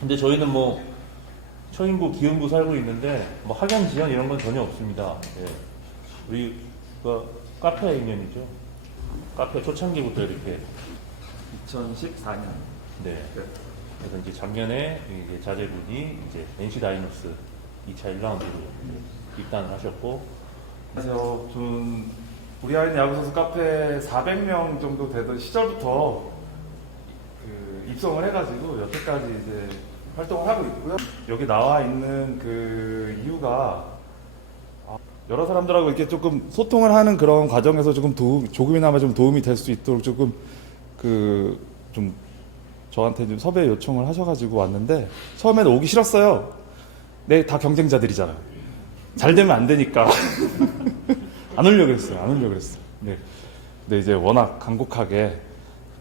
근데 저희는 뭐 처인구, 기흥구 살고 있는데 뭐 학연 지연 이런 건 전혀 없습니다. 예. 우리가 카페 인연이죠. 카페 초창기부터 이렇게 2014년. 네. 그래서 이제 작년에 이제 자제분이 이제 NC 다이노스 2차 1라운드로 입단을 하셨고. 안녕하세요. 저는 우리 아이는 야구선수 카페 400명 정도 되던 시절부터 입성을 해가지고 여태까지 이제 활동을 하고 있고요. 여기 나와 있는 그 이유가 여러 사람들하고 이렇게 조금 소통을 하는 그런 과정에서 조금이나마 좀 도움이 될 수 있도록 조금 좀 저한테 좀 섭외 요청을 하셔가지고 왔는데 처음에는 오기 싫었어요. 네, 다 경쟁자들이잖아요. 잘 되면 안 되니까 안 오려고 그랬어요. 네. 근데 이제 워낙 간곡하게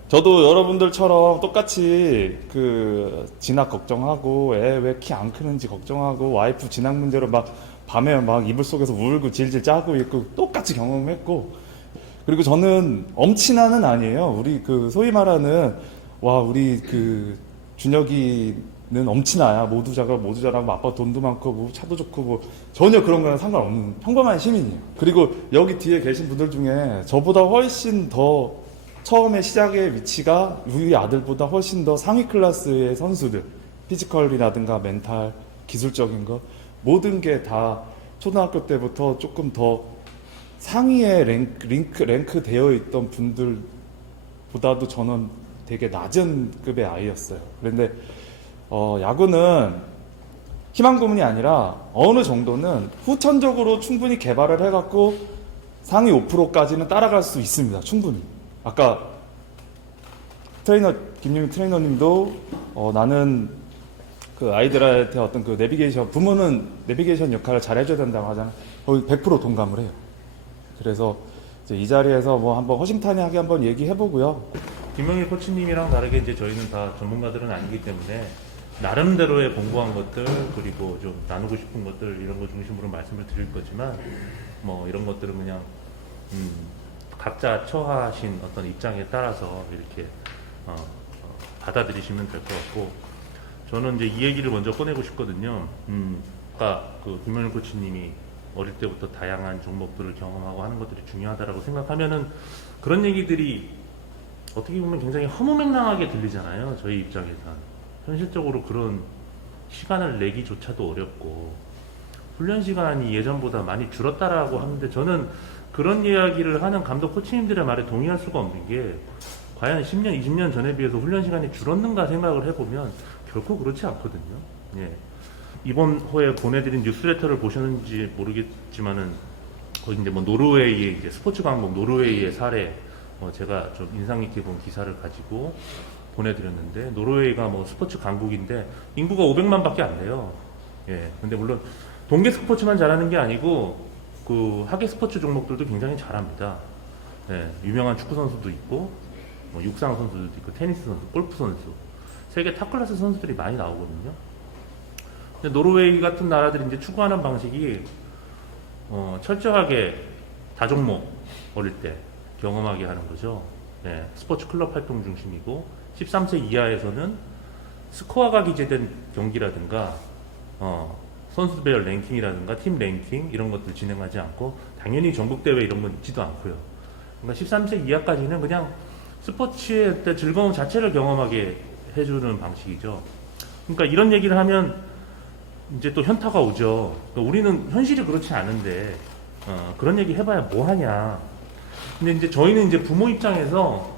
저도 여러분들처럼 똑같이 진학 걱정하고 애 왜 키 안 크는지 걱정하고 와이프 진학 문제로 막 밤에 막 이불 속에서 울고 질질 짜고 있고 똑같이 경험했고, 그리고 저는 엄친아는 아니에요. 우리 소위 말하는 우리 준혁이는 엄친아야. 모두 잘하고 아빠 돈도 많고 뭐 차도 좋고 뭐 전혀 그런 거랑 상관없는 평범한 시민이에요. 그리고 여기 뒤에 계신 분들 중에 저보다 훨씬 더 처음에 시작의 위치가 우리 아들보다 훨씬 더 상위 클래스의 선수들, 피지컬이라든가 멘탈, 기술적인 거 모든 게 다 초등학교 때부터 조금 더 상위에 랭크 되어 있던 분들보다도 저는 되게 낮은 급의 아이였어요. 그런데 야구는 희망 고문이 아니라 어느 정도는 후천적으로 충분히 개발을 해갖고 상위 5%까지는 따라갈 수 있습니다. 충분히. 아까 김유미 트레이너님도 나는 아이들한테 어떤 내비게이션, 부모는 내비게이션 역할을 잘 해줘야 된다고 하잖아요. 거의 100% 동감을 해요. 그래서 이제 이 자리에서 뭐 한번 허심탄회하게 한번 얘기해보고요. 김영일 코치님이랑 다르게 이제 저희는 다 전문가들은 아니기 때문에 나름대로의 공부한 것들, 그리고 좀 나누고 싶은 것들 이런 거 중심으로 말씀을 드릴 거지만 뭐 이런 것들은 그냥 각자 처하신 어떤 입장에 따라서 이렇게 받아들이시면 될 것 같고, 저는 이제 이 얘기를 먼저 꺼내고 싶거든요. 아까 김영일 코치님이 어릴 때부터 다양한 종목들을 경험하고 하는 것들이 중요하다라고 생각하면은 그런 얘기들이 어떻게 보면 굉장히 허무맹랑하게 들리잖아요. 저희 입장에선 현실적으로 그런 시간을 내기조차도 어렵고 훈련 시간이 예전보다 많이 줄었다라고 하는데, 저는 그런 이야기를 하는 감독 코치님들의 말에 동의할 수가 없는 게, 과연 10년, 20년 전에 비해서 훈련 시간이 줄었는가 생각을 해보면 결코 그렇지 않거든요. 예. 이번 호에 보내드린 뉴스레터를 보셨는지 모르겠지만은 거기 이제 뭐 노르웨이의 이제 스포츠 강국 노르웨이의 사례, 제가 좀 인상 깊게 본 기사를 가지고 보내드렸는데, 노르웨이가 뭐 스포츠 강국인데 인구가 500만밖에 안 돼요. 예. 근데 물론 동계 스포츠만 잘하는 게 아니고 하계 스포츠 종목들도 굉장히 잘합니다. 예. 유명한 축구 선수도 있고, 뭐 육상 선수도 있고, 테니스 선수, 골프 선수, 세계 탑클래스 선수들이 많이 나오거든요. 근데 노르웨이 같은 나라들이 이제 추구하는 방식이 철저하게 다종목 어릴 때 경험하게 하는 거죠. 네, 스포츠 클럽 활동 중심이고 13세 이하에서는 스코어가 기재된 경기라든가 선수별 랭킹이라든가 팀 랭킹 이런 것들 진행하지 않고, 당연히 전국대회 이런 건 있지도 않고요. 그러니까 13세 이하까지는 그냥 스포츠의 즐거움 자체를 경험하게 해주는 방식이죠. 그러니까 이런 얘기를 하면 이제 또 현타가 오죠. 그러니까 우리는 현실이 그렇지 않은데 그런 얘기 해봐야 뭐 하냐. 근데 이제 저희는 이제 부모 입장에서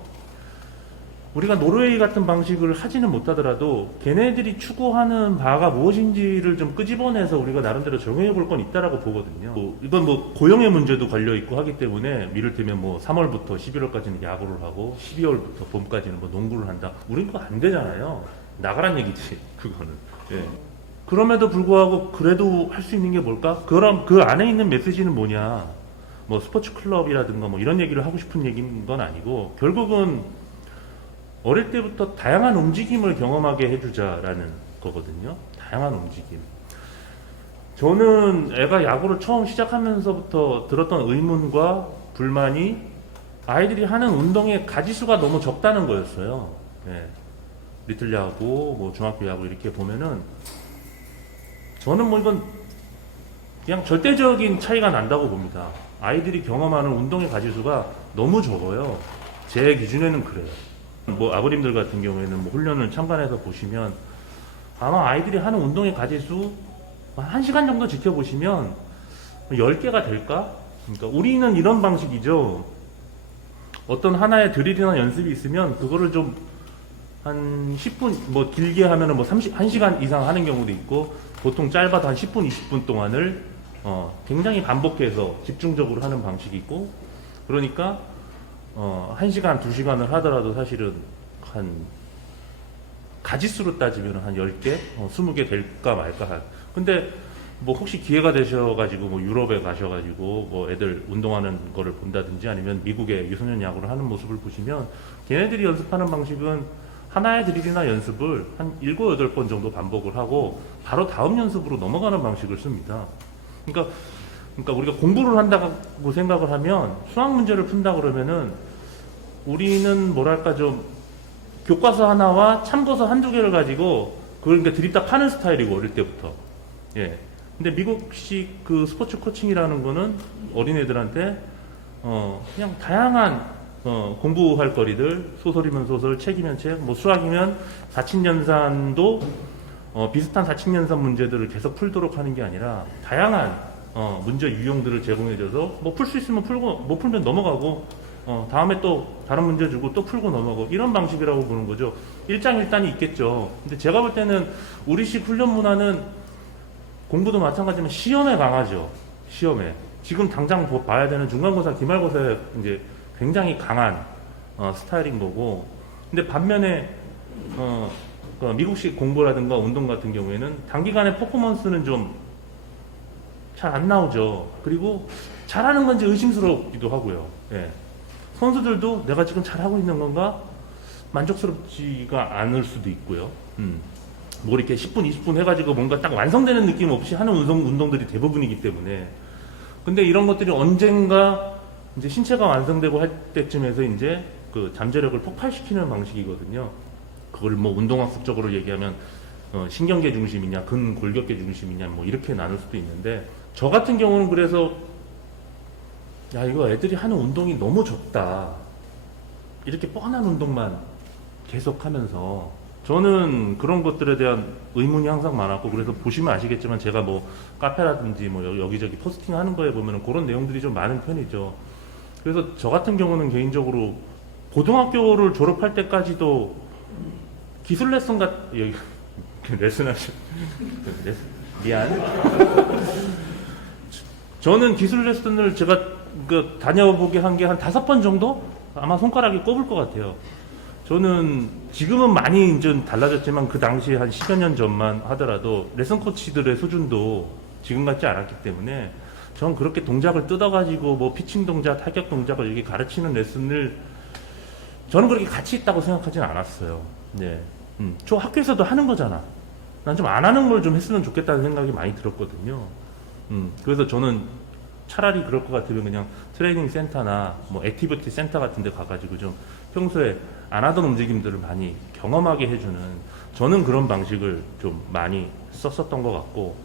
우리가 노르웨이 같은 방식을 하지는 못하더라도 걔네들이 추구하는 바가 무엇인지를 좀 끄집어내서 우리가 나름대로 적용해 볼 건 있다라고 보거든요. 이건 뭐 고용의 문제도 걸려 있고 하기 때문에 이를테면 뭐 3월부터 11월까지는 야구를 하고 12월부터 봄까지는 뭐 농구를 한다. 우린 그거 안 되잖아요. 나가란 얘기지, 그거는. 예. 그럼에도 불구하고 그래도 할 수 있는 게 뭘까? 그럼 그 안에 있는 메시지는 뭐냐? 뭐 스포츠 클럽이라든가 뭐 이런 얘기를 하고 싶은 얘기인 건 아니고, 결국은 어릴 때부터 다양한 움직임을 경험하게 해주자라는 거거든요. 다양한 움직임. 저는 애가 야구를 처음 시작하면서부터 들었던 의문과 불만이 아이들이 하는 운동의 가지수가 너무 적다는 거였어요. 네. 리틀 야구, 뭐 중학교 야구 이렇게 보면은 저는 뭐 이건 그냥 절대적인 차이가 난다고 봅니다. 아이들이 경험하는 운동의 가지수가 너무 적어요. 제 기준에는 그래요. 뭐 아버님들 같은 경우에는 뭐 훈련을 참관해서 보시면 아마 아이들이 하는 운동의 가지수 1시간 정도 지켜보시면 10개가 될까? 그러니까 우리는 이런 방식이죠. 어떤 하나의 드릴이나 연습이 있으면 그거를 좀 한 10분, 뭐 길게 하면은 뭐 1시간 이상 하는 경우도 있고 보통 짧아도 한 10분, 20분 동안을 굉장히 반복해서 집중적으로 하는 방식이 있고 그러니까 1시간, 2시간을 하더라도 사실은 한 가지수로 따지면 한 10개, 20개 될까 말까. 근데 뭐 혹시 기회가 되셔가지고 뭐 유럽에 가셔가지고 뭐 애들 운동하는 거를 본다든지 아니면 미국의 유소년 야구를 하는 모습을 보시면 걔네들이 연습하는 방식은 하나의 드릴이나 연습을 한 7, 8번 정도 반복을 하고 바로 다음 연습으로 넘어가는 방식을 씁니다. 그러니까 우리가 공부를 한다고 생각을 하면 수학 문제를 푼다 그러면은 우리는 뭐랄까 좀 교과서 하나와 참고서 한두 개를 가지고 그걸 그러니까 드립다 파는 스타일이고 어릴 때부터. 예. 근데 미국식 그 스포츠 코칭이라는 거는 어린애들한테 그냥 다양한 공부할 거리들 소설이면 소설, 책이면 책, 뭐 수학이면 사칙연산도 비슷한 사칙연산 문제들을 계속 풀도록 하는 게 아니라 다양한 문제 유형들을 제공해줘서 뭐 풀 수 있으면 풀고 못 풀면 넘어가고 다음에 또 다른 문제 주고 또 풀고 넘어가고 이런 방식이라고 보는 거죠. 일장일단이 있겠죠. 근데 제가 볼 때는 우리식 훈련 문화는 공부도 마찬가지지만 시험에 강하죠. 시험에. 지금 당장 봐야 되는 중간고사, 기말고사에 이제 굉장히 강한 스타일인 거고. 근데 반면에 그 미국식 공부라든가 운동 같은 경우에는 단기간에 퍼포먼스는 좀 잘 안 나오죠. 그리고 잘하는 건지 의심스럽기도 하고요. 예. 선수들도 내가 지금 잘하고 있는 건가 만족스럽지가 않을 수도 있고요. 뭐 이렇게 10분, 20분 해가지고 뭔가 딱 완성되는 느낌 없이 하는 운동들이 대부분이기 때문에. 근데 이런 것들이 언젠가 이제 신체가 완성되고 할 때쯤에서 이제 그 잠재력을 폭발시키는 방식이거든요. 그걸 뭐 운동학적으로 얘기하면 신경계 중심이냐, 근골격계 중심이냐, 뭐 이렇게 나눌 수도 있는데 저 같은 경우는 그래서 야 이거 애들이 하는 운동이 너무 적다. 이렇게 뻔한 운동만 계속하면서 저는 그런 것들에 대한 의문이 항상 많았고 그래서 보시면 아시겠지만 제가 뭐 카페라든지 뭐 여기저기 포스팅 하는 거에 보면은 그런 내용들이 좀 많은 편이죠. 그래서 저 같은 경우는 개인적으로 고등학교를 졸업할 때까지도 기술 레슨 여기 레슨 하죠. 미안. 저는 기술 레슨을 제가 다녀보게 한 게 한 5번 정도? 아마 손가락이 꼽을 것 같아요. 저는 지금은 많이 이제 달라졌지만 그 당시에 한 10여 년 전만 하더라도 레슨 코치들의 수준도 지금 같지 않았기 때문에 전 그렇게 동작을 뜯어가지고 뭐 피칭 동작, 타격 동작을 이렇게 가르치는 레슨을 저는 그렇게 가치 있다고 생각하진 않았어요. 네. 저 학교에서도 하는 거잖아. 난 좀 안 하는 걸 좀 했으면 좋겠다는 생각이 많이 들었거든요. 그래서 저는 차라리 그럴 것 같으면 그냥 트레이닝 센터나 뭐 액티비티 센터 같은 데 가가지고 좀 평소에 안 하던 움직임들을 많이 경험하게 해주는 저는 그런 방식을 좀 많이 썼었던 것 같고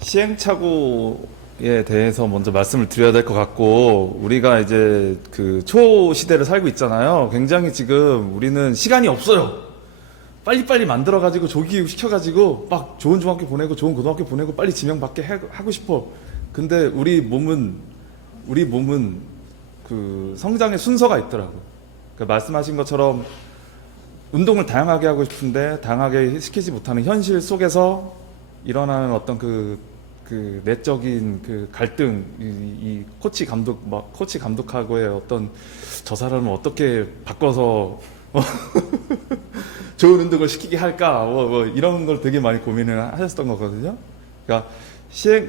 시행착오에 대해서 먼저 말씀을 드려야 될 것 같고 우리가 이제 그 초시대를 살고 있잖아요. 굉장히 지금 우리는 시간이 없어요. 빨리빨리 만들어가지고 조기교육 시켜가지고 막 좋은 중학교 보내고 좋은 고등학교 보내고 빨리 지명받게 하고 싶어. 근데 우리 몸은 그 성장의 순서가 있더라고. 그러니까 말씀하신 것처럼 운동을 다양하게 하고 싶은데 다양하게 시키지 못하는 현실 속에서 일어나는 어떤 그 내적인 그 갈등, 이 코치 감독하고의 어떤 저 사람을 어떻게 바꿔서 좋은 운동을 시키게 할까 뭐 이런 걸 되게 많이 고민을 하셨던 거거든요. 그러니까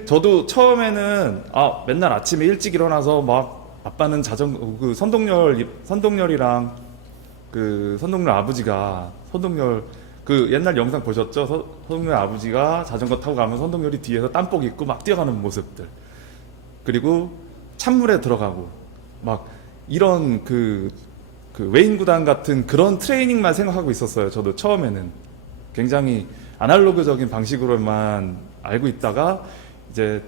저도 처음에는 맨날 아침에 일찍 일어나서 막 아빠는 그 선동열이랑 그 선동열 아버지가 그 옛날 영상 보셨죠? 선동열 아버지가 자전거 타고 가면 선동열이 뒤에서 땀복 입고 막 뛰어가는 모습들. 그리고 찬물에 들어가고 막 이런 그 그 외인 구단 같은 그런 트레이닝만 생각하고 있었어요. 저도 처음에는 굉장히 아날로그적인 방식으로만 알고 있다가 이제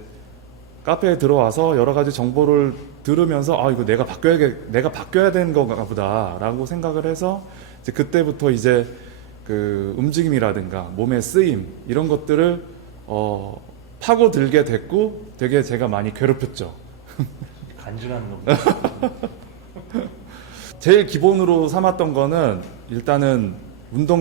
카페에 들어와서 여러 가지 정보를 들으면서 아 이거 내가 바뀌어야 되는 건가 보다라고 생각을 해서 이제 그때부터 이제 그 움직임이라든가 몸의 쓰임 이런 것들을 파고들게 됐고 되게 제가 많이 괴롭혔죠. 간증하는 겁니다. 제일 기본으로 삼았던 거는 일단은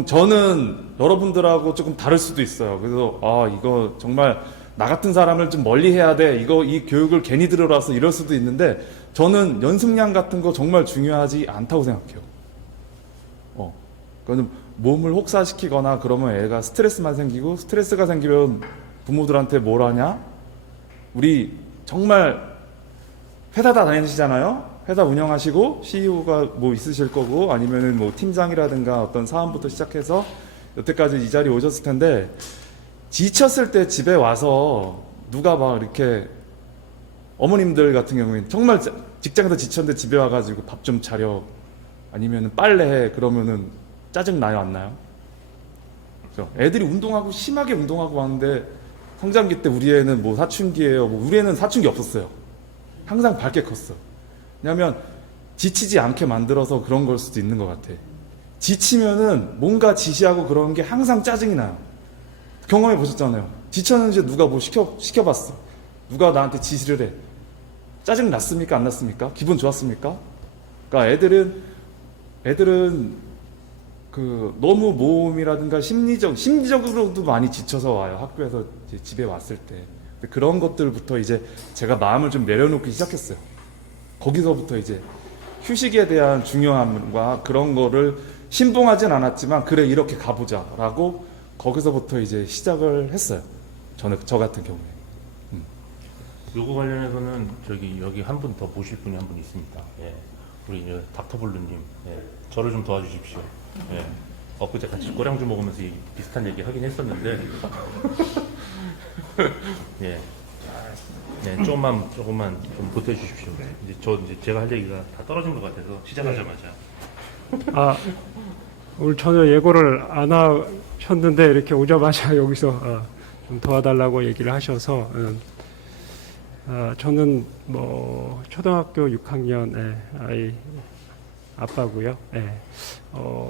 저는 여러분들하고 조금 다를 수도 있어요. 그래서 이거 정말 나 같은 사람을 좀 멀리 해야 돼. 이 교육을 괜히 들어라서 이럴 수도 있는데 저는 연습량 같은 거 정말 중요하지 않다고 생각해요. 그거는 몸을 혹사시키거나 그러면 애가 스트레스만 생기고 스트레스가 생기면 부모들한테 뭘 하냐? 우리 정말 회사 다 다니시잖아요. 회사 운영하시고 CEO가 뭐 있으실 거고 아니면은 뭐 팀장이라든가 어떤 사원부터 시작해서 여태까지 이 자리에 오셨을 텐데 지쳤을 때 집에 와서 누가 막 이렇게 어머님들 같은 경우에는 정말 직장에서 지쳤는데 집에 와가지고 밥 좀 차려 아니면은 빨래해 그러면은 짜증 나요 안 나요? 그렇죠? 애들이 운동하고 심하게 운동하고 왔는데 성장기 때 우리 애는 뭐 사춘기예요. 뭐 우리 애는 사춘기 없었어요. 항상 밝게 컸어. 왜냐하면 지치지 않게 만들어서 그런 걸 수도 있는 것 같아. 지치면은 뭔가 지시하고 그런 게 항상 짜증이 나요. 경험해 보셨잖아요. 지쳤는지 누가 뭐 시켜봤어. 누가 나한테 지시를 해. 짜증 났습니까? 안 났습니까? 기분 좋았습니까? 그러니까 애들은 그 너무 모험이라든가 심리적으로도 많이 지쳐서 와요. 학교에서 이제 집에 왔을 때. 그런 것들부터 이제 제가 마음을 좀 내려놓기 시작했어요. 거기서부터 이제 휴식에 대한 중요함과 그런 거를 신봉하진 않았지만 그래 이렇게 가보자라고 거기서부터 이제 시작을 했어요. 저 같은 경우에. 요거 관련해서는 여기 한 분 더 모실 분이 한 분 있습니다. 예. 우리 이제 닥터블루님, 예. 저를 좀 도와주십시오. 예. 엊그제 같이 꼬량주 먹으면서 비슷한 얘기 하긴 했었는데, 예. 네, 조금만 좀 보태주십시오. 이제 제가 할 얘기가 다 떨어진 것 같아서 시작하자마자. 오늘 전혀 예고를 안 하셨는데 이렇게 오자마자 여기서 좀 도와달라고 얘기를 하셔서 저는 뭐 초등학교 6학년 아이 아빠고요. 예.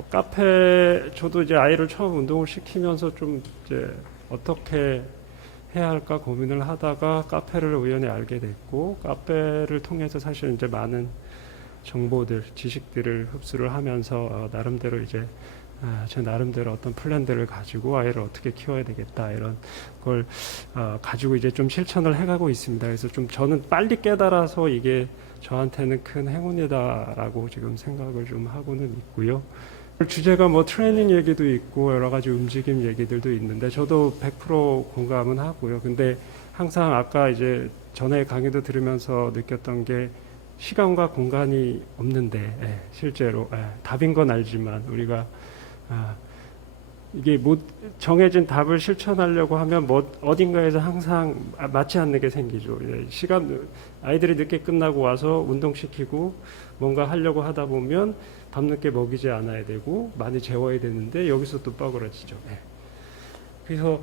카페 저도 이제 아이를 처음 운동을 시키면서 좀 이제 어떻게 해야 할까 고민을 하다가 카페를 우연히 알게 됐고 카페를 통해서 사실 이제 많은 정보들, 지식들을 흡수를 하면서 나름대로 이제 제 나름대로 어떤 플랜들을 가지고 아이를 어떻게 키워야 되겠다 이런 걸 가지고 이제 좀 실천을 해가고 있습니다. 그래서 좀 저는 빨리 깨달아서 이게 저한테는 큰 행운이다라고 지금 생각을 좀 하고는 있고요. 주제가 뭐 트레이닝 얘기도 있고 여러 가지 움직임 얘기들도 있는데 저도 100% 공감은 하고요. 근데 항상 아까 이제 전에 강의도 들으면서 느꼈던 게 시간과 공간이 없는데 실제로 답인 건 알지만 우리가 이게 못 정해진 답을 실천하려고 하면 뭐 어딘가에서 항상 맞지 않는 게 생기죠. 시간 아이들이 늦게 끝나고 와서 운동시키고 뭔가 하려고 하다 보면 밤늦게 먹이지 않아야 되고 많이 재워야 되는데 여기서 또 빠그라지죠. 그래서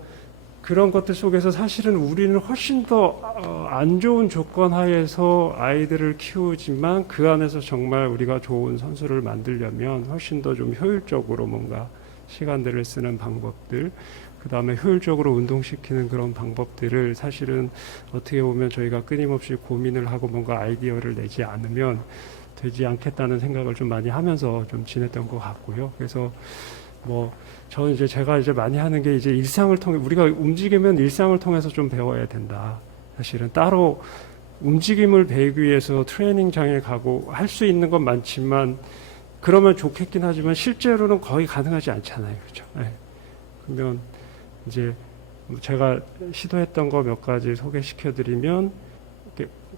그런 것들 속에서 사실은 우리는 훨씬 더 안 좋은 조건 하에서 아이들을 키우지만 그 안에서 정말 우리가 좋은 선수를 만들려면 훨씬 더 좀 효율적으로 뭔가 시간들을 쓰는 방법들, 그 다음에 효율적으로 운동시키는 그런 방법들을 사실은 어떻게 보면 저희가 끊임없이 고민을 하고 뭔가 아이디어를 내지 않으면 되지 않겠다는 생각을 좀 많이 하면서 좀 지냈던 것 같고요. 그래서 뭐 저는 이제 제가 이제 많이 하는 게 이제 일상을 통해 우리가 움직이면 일상을 통해서 좀 배워야 된다. 사실은 따로 움직임을 배우기 위해서 트레이닝장에 가고 할 수 있는 건 많지만 그러면 좋겠긴 하지만 실제로는 거의 가능하지 않잖아요. 그렇죠? 그러면 이제 제가 시도했던 거 몇 가지 소개시켜 드리면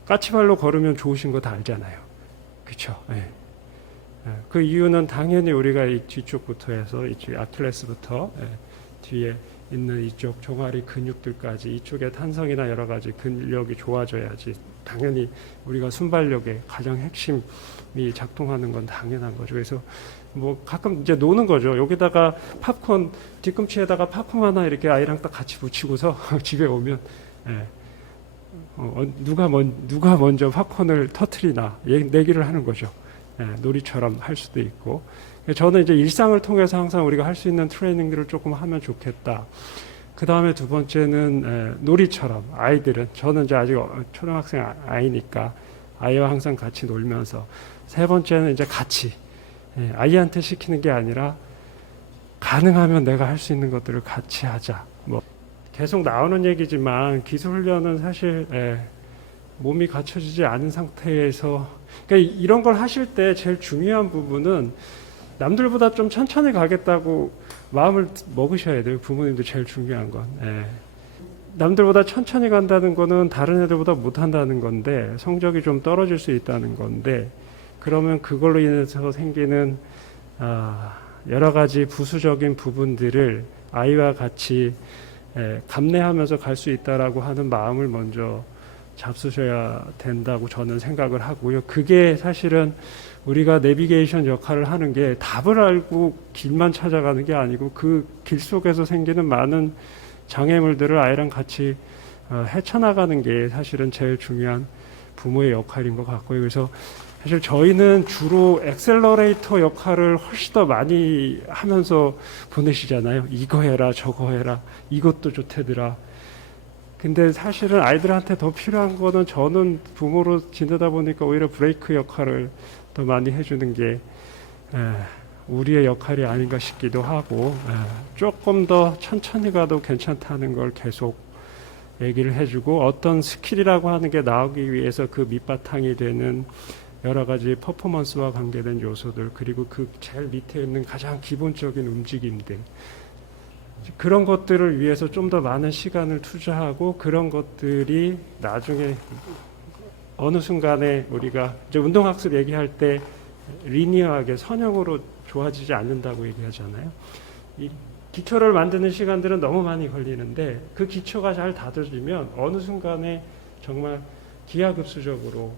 까치발로 걸으면 좋으신 거 다 알잖아요. 그렇죠? 그 이유는 당연히 우리가 이 뒤쪽부터 해서 이쪽 아킬레스부터 뒤에 있는 이쪽 종아리 근육들까지 이쪽에 탄성이나 여러 가지 근력이 좋아져야지 당연히 우리가 순발력의 가장 핵심이 작동하는 건 당연한 거죠. 그래서 뭐 가끔 이제 노는 거죠. 여기다가 팝콘 뒤꿈치에다가 팝콘 하나 이렇게 아이랑 딱 같이 붙이고서 집에 오면 예. 누가 먼저 팝콘을 터트리나 내기를 하는 거죠. 예, 놀이처럼 할 수도 있고. 저는 이제 일상을 통해서 항상 우리가 할 수 있는 트레이닝들을 조금 하면 좋겠다. 그 다음에 두 번째는 놀이처럼 아이들은 저는 이제 아직 초등학생 아이니까 아이와 항상 같이 놀면서 세 번째는 이제 같이 아이한테 시키는 게 아니라 가능하면 내가 할 수 있는 것들을 같이 하자. 뭐 계속 나오는 얘기지만 기술 훈련은 사실 몸이 갖춰지지 않은 상태에서 그러니까 이런 걸 하실 때 제일 중요한 부분은 남들보다 좀 천천히 가겠다고 마음을 먹으셔야 돼요. 부모님도 제일 중요한 건. 남들보다 천천히 간다는 거는 다른 애들보다 못한다는 건데 성적이 좀 떨어질 수 있다는 건데 그러면 그걸로 인해서 생기는 여러 가지 부수적인 부분들을 아이와 같이 감내하면서 갈 수 있다라고 하는 마음을 먼저 잡수셔야 된다고 저는 생각을 하고요. 그게 사실은 우리가 내비게이션 역할을 하는 게 답을 알고 길만 찾아가는 게 아니고 그 길 속에서 생기는 많은 장애물들을 아이랑 같이 헤쳐나가는 게 사실은 제일 중요한 부모의 역할인 것 같고요. 그래서 사실 저희는 주로 엑셀러레이터 역할을 훨씬 더 많이 하면서 보내시잖아요. 이거 해라, 저거 해라, 이것도 좋대더라. 근데 사실은 아이들한테 더 필요한 거는 저는 부모로 지내다 보니까 오히려 브레이크 역할을 더 많이 해주는 게 우리의 역할이 아닌가 싶기도 하고 조금 더 천천히 가도 괜찮다는 걸 계속 얘기를 해주고 어떤 스킬이라고 하는 게 나오기 위해서 그 밑바탕이 되는 여러 가지 퍼포먼스와 관계된 요소들 그리고 그 제일 밑에 있는 가장 기본적인 움직임들 그런 것들을 위해서 좀 더 많은 시간을 투자하고 그런 것들이 나중에 어느 순간에 우리가 이제 운동학습 얘기할 때 리니어하게 선형으로 좋아지지 않는다고 얘기하잖아요. 이 기초를 만드는 시간들은 너무 많이 걸리는데 그 기초가 잘 다져지면 어느 순간에 정말 기하급수적으로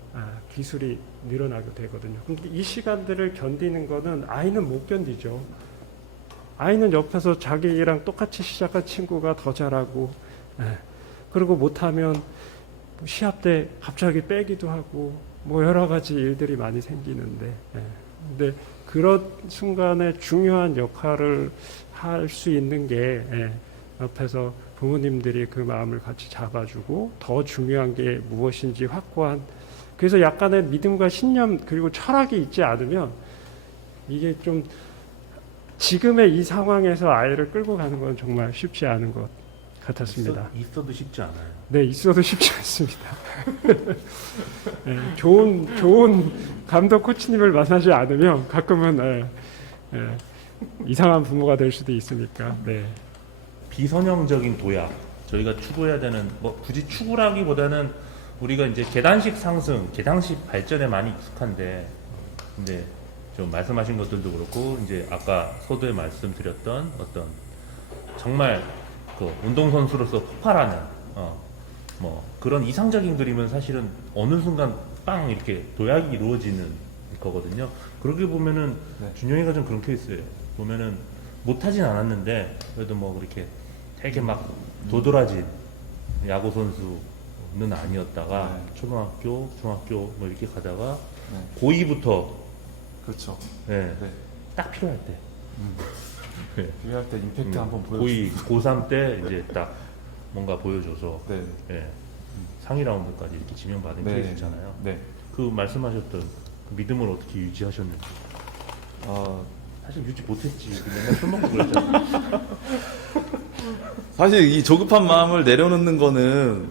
기술이 늘어나게 되거든요. 근데 이 시간들을 견디는 거는 아이는 못 견디죠. 아이는 옆에서 자기랑 똑같이 시작한 친구가 더 잘하고 그리고 못하면 시합 때 갑자기 빼기도 하고 뭐 여러 가지 일들이 많이 생기는데 근데 그런 순간에 중요한 역할을 할 수 있는 게 옆에서 부모님들이 그 마음을 같이 잡아주고 더 중요한 게 무엇인지 확고한 그래서 약간의 믿음과 신념 그리고 철학이 있지 않으면 이게 좀 지금의 이 상황에서 아이를 끌고 가는 건 정말 쉽지 않은 것 같았습니다. 있어도 쉽지 않아요. 네, 있어도 쉽지 않습니다. 네, 좋은 감독 코치님을 만나지 않으면 가끔은 이상한 부모가 될 수도 있으니까. 네. 비선형적인 도약 저희가 추구해야 되는 뭐 굳이 추구라기보다는 우리가 이제 계단식 상승, 계단식 발전에 많이 익숙한데 근데 좀 말씀하신 것들도 그렇고 이제 아까 서두에 말씀드렸던 어떤 정말 그 운동선수로서 폭발하는 뭐 그런 이상적인 그림은 사실은 어느 순간 빵 이렇게 도약이 이루어지는 거거든요. 그렇게 보면은 준영이가 좀 그런 케이스예요. 보면은 못하진 않았는데 그래도 뭐 그렇게 되게 막 도드라진 야구 선수는 아니었다가 초등학교, 중학교 뭐 이렇게 가다가 고2부터 그렇죠. 딱 필요할 때 필요할 때 임팩트 한번 보여주고 고2, 고3 때 이제 딱 뭔가 보여줘서 네. 상위 라운드까지 이렇게 지명받은 케이스잖아요. 네. 그 말씀하셨던 그 믿음을 어떻게 유지하셨는지. 사실 유지 못했지. 맨날 술 먹고 그랬잖아. 사실 이 조급한 마음을 내려놓는 거는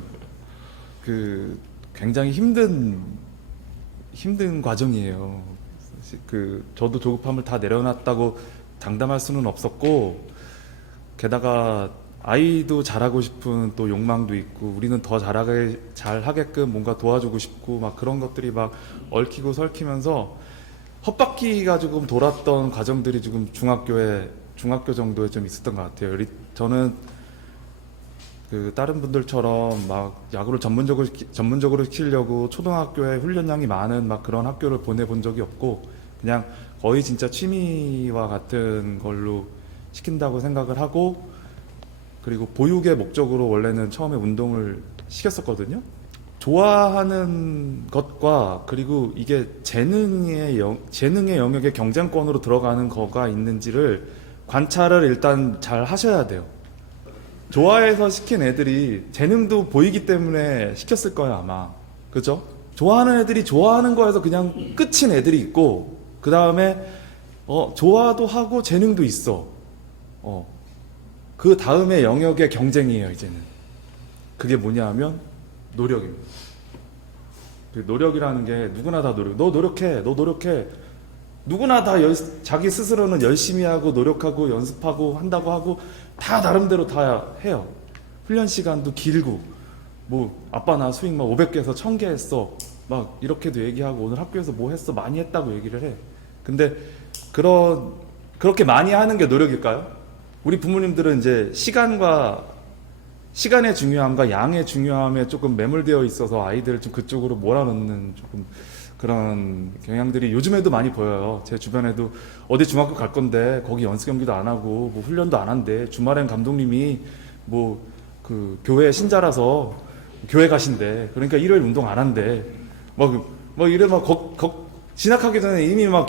그 굉장히 힘든 과정이에요. 그 저도 조급함을 다 내려놨다고 장담할 수는 없었고 게다가 아이도 잘하고 싶은 또 욕망도 있고 우리는 더 잘하게끔 뭔가 도와주고 싶고 막 그런 것들이 막 얽히고 설키면서 헛바퀴가 조금 돌았던 과정들이 지금 중학교 정도에 좀 있었던 것 같아요. 저는 그 다른 분들처럼 막 야구를 전문적으로 시키려고 초등학교에 훈련량이 많은 막 그런 학교를 보내본 적이 없고 그냥 거의 진짜 취미와 같은 걸로 시킨다고 생각을 하고 그리고 보육의 목적으로 원래는 처음에 운동을 시켰었거든요. 좋아하는 것과 그리고 이게 재능의 영역의 경쟁권으로 들어가는 거가 있는지를 관찰을 일단 잘 하셔야 돼요. 좋아해서 시킨 애들이 재능도 보이기 때문에 시켰을 거예요, 아마. 그죠? 좋아하는 애들이 좋아하는 거에서 그냥 끝인 애들이 있고, 그 다음에, 좋아도 하고 재능도 있어. 그 다음에 영역의 경쟁이에요, 이제는. 그게 뭐냐 하면, 노력입니다. 그 노력이라는 게 누구나 다 노력. 너 노력해. 누구나 다 자기 스스로는 열심히 하고 노력하고 연습하고 한다고 하고 다 나름대로 다 해요. 훈련 시간도 길고 뭐 아빠 나 스윙 막 500개에서 1000개 했어 막 이렇게도 얘기하고 오늘 학교에서 뭐 했어 많이 했다고 얘기를 해. 근데 그렇게 많이 하는 게 노력일까요? 우리 부모님들은 이제 시간의 중요함과 양의 중요함에 조금 매몰되어 있어서 아이들을 좀 그쪽으로 몰아넣는 조금 그런 경향들이 요즘에도 많이 보여요. 제 주변에도 어디 중학교 갈 건데 거기 연습 경기도 안 하고 뭐 훈련도 안 한대. 주말엔 감독님이 뭐 그 교회 신자라서 교회 가신대. 그러니까 일요일 운동 안 한대. 막 이래 막 진학하기 전에 이미 막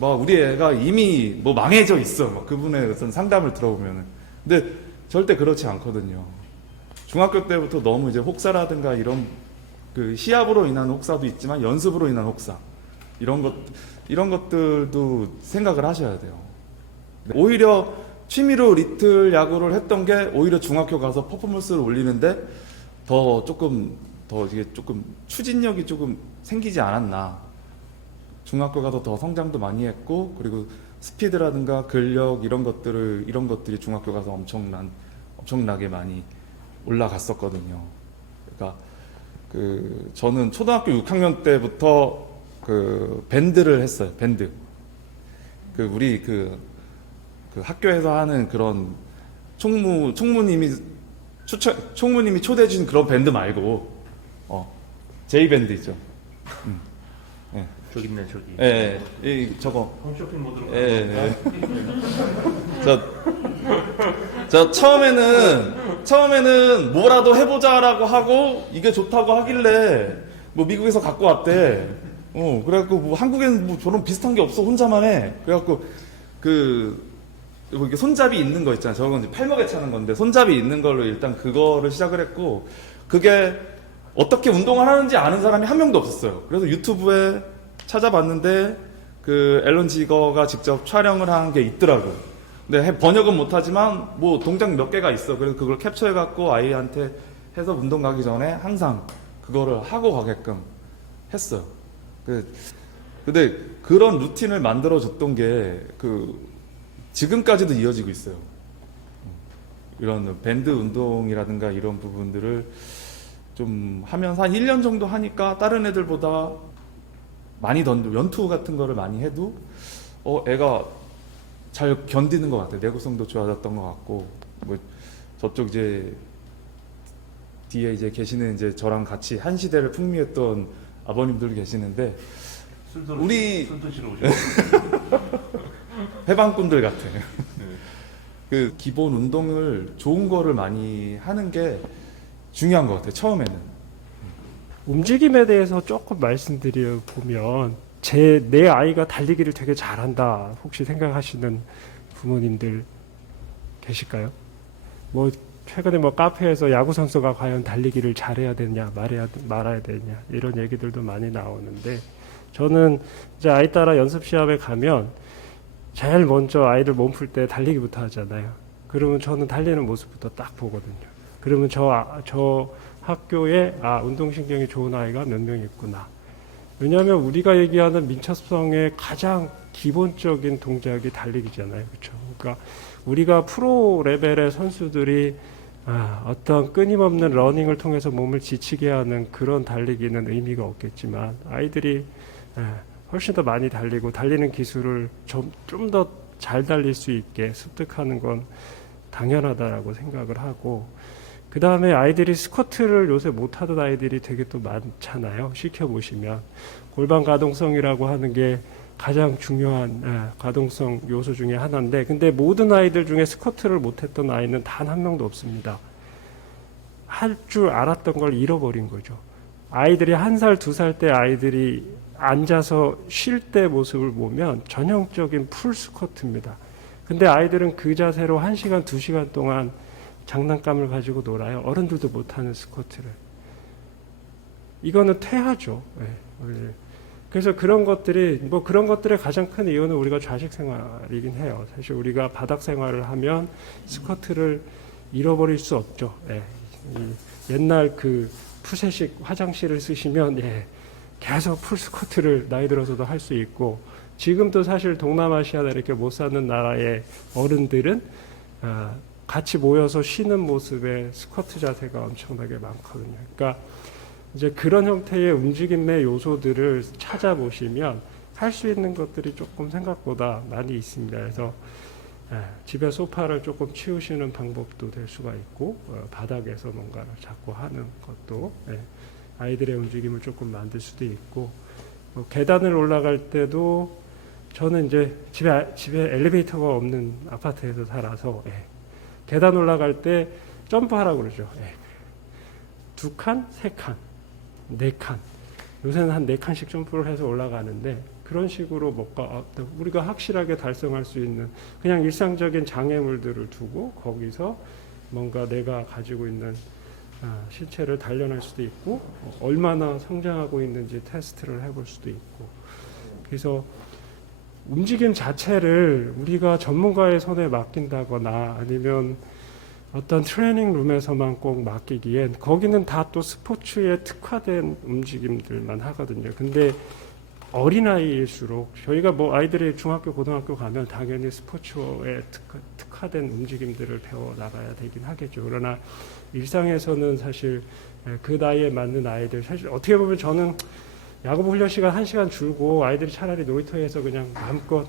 우리 애가 이미 뭐 망해져 있어. 막 그분의 어떤 상담을 들어보면은. 근데 절대 그렇지 않거든요. 중학교 때부터 너무 이제 혹사라든가 이런 그 시합으로 인한 혹사도 있지만 연습으로 인한 혹사 이런 것들도 생각을 하셔야 돼요. 오히려 취미로 리틀 야구를 했던 게 오히려 중학교 가서 퍼포먼스를 올리는데 이게 조금 추진력이 조금 생기지 않았나. 중학교 가서 더 성장도 많이 했고 그리고 스피드라든가 근력 이런 것들이 중학교 가서 엄청나게 많이 올라갔었거든요. 그러니까 저는 초등학교 6학년 때부터 밴드를 했어요. 밴드. 우리 학교에서 하는 그런 총무님이 초대해 주신 그런 밴드 말고 제이 밴드 있죠. 네. 저기 있네 저기. 저거. 홈쇼핑 모드로. 저 처음에는 뭐라도 해보자라고 하고 이게 좋다고 하길래 뭐 미국에서 갖고 왔대. 그래갖고 뭐 한국에는 뭐 저런 비슷한 게 없어 혼자만 해. 그래갖고 이렇게 손잡이 있는 거 있잖아. 저건 이제 팔목에 차는 건데 손잡이 있는 걸로 일단 그거를 시작을 했고 그게 어떻게 운동을 하는지 아는 사람이 한 명도 없었어요. 그래서 유튜브에 찾아봤는데 앨런 지거가 직접 촬영을 한 게 있더라고. 근데 번역은 못하지만 뭐 동작 몇 개가 있어. 그래서 그걸 캡처해갖고 아이한테 해서 운동 가기 전에 항상 그거를 하고 가게끔 했어요. 근데 그런 루틴을 만들어줬던 게 지금까지도 이어지고 있어요. 이런 밴드 운동이라든가 이런 부분들을 좀 하면서 한 1년 정도 하니까 다른 애들보다 많이 연투 같은 거를 많이 해도 애가 잘 견디는 것 같아요. 내구성도 좋아졌던 것 같고 뭐 저쪽 이제 뒤에 이제 계시는 이제 저랑 같이 한 시대를 풍미했던 아버님들 계시는데 우리 술 드시러 오셨어요. 해방꾼들 같아요. 기본 운동을 좋은 거를 많이 하는 게 중요한 것 같아요. 처음에는. 움직임에 대해서 조금 말씀드려 보면 내 아이가 달리기를 되게 잘한다 혹시 생각하시는 부모님들 계실까요? 뭐 최근에 뭐 카페에서 야구 선수가 과연 달리기를 잘해야 되냐 말아야 되냐 이런 얘기들도 많이 나오는데 저는 이제 아이 따라 연습 시합에 가면 제일 먼저 아이들 몸풀 때 달리기부터 하잖아요. 그러면 저는 달리는 모습부터 딱 보거든요. 그러면 저 학교에 운동신경이 좋은 아이가 몇 명 있구나. 왜냐하면 우리가 얘기하는 민첩성의 가장 기본적인 동작이 달리기잖아요. 그렇죠? 그러니까 우리가 프로 레벨의 선수들이 어떤 끊임없는 러닝을 통해서 몸을 지치게 하는 그런 달리기는 의미가 없겠지만 아이들이 훨씬 더 많이 달리고 달리는 기술을 좀 더 잘 달릴 수 있게 습득하는 건 당연하다라고 생각을 하고 그 다음에 아이들이 스쿼트를 요새 못하던 아이들이 되게 또 많잖아요. 시켜보시면 골반 가동성이라고 하는 게 가장 중요한 가동성 요소 중에 하나인데, 근데 모든 아이들 중에 스쿼트를 못했던 아이는 단 한 명도 없습니다. 할 줄 알았던 걸 잃어버린 거죠. 아이들이 1살, 2살 때 아이들이 앉아서 쉴 때 모습을 보면 전형적인 풀 스쿼트입니다. 근데 아이들은 그 자세로 1시간, 2시간 동안 장난감을 가지고 놀아요. 어른들도 못하는 스쿼트를. 이거는 퇴화죠. 원래. 그래서 그런 것들의 가장 큰 이유는 우리가 좌식 생활이긴 해요. 사실 우리가 바닥 생활을 하면 스쿼트를 잃어버릴 수 없죠. 옛날 그 푸세식 화장실을 쓰시면 계속 풀 스쿼트를 나이 들어서도 할 수 있고, 지금도 사실 동남아시아나 이렇게 못 사는 나라의 어른들은 같이 모여서 쉬는 모습에 스쿼트 자세가 엄청나게 많거든요. 그러니까 이제 그런 형태의 움직임의 요소들을 찾아보시면 할 수 있는 것들이 조금 생각보다 많이 있습니다. 그래서 집에 소파를 조금 치우시는 방법도 될 수가 있고, 바닥에서 뭔가를 자꾸 하는 것도 아이들의 움직임을 조금 만들 수도 있고, 계단을 올라갈 때도 저는 이제 집에 엘리베이터가 없는 아파트에서 살아서 계단 올라갈 때 점프하라고 그러죠. 2칸, 3칸, 4칸. 요새는 한 4칸씩 점프를 해서 올라가는데, 그런 식으로 뭔가 우리가 확실하게 달성할 수 있는 그냥 일상적인 장애물들을 두고 거기서 뭔가 내가 가지고 있는 실체를 단련할 수도 있고, 얼마나 성장하고 있는지 테스트를 해볼 수도 있고, 그래서 움직임 자체를 우리가 전문가의 손에 맡긴다거나 아니면 어떤 트레이닝 룸에서만 꼭 맡기기엔 거기는 다 또 스포츠에 특화된 움직임들만 하거든요. 근데 어린아이일수록 저희가 아이들이 중학교, 고등학교 가면 당연히 스포츠에 특화된 움직임들을 배워 나가야 되긴 하겠죠. 그러나 일상에서는 사실 그 나이에 맞는 아이들, 사실 어떻게 보면 저는 야구부 훈련 시간 1시간 줄고 아이들이 차라리 놀이터에서 그냥 마음껏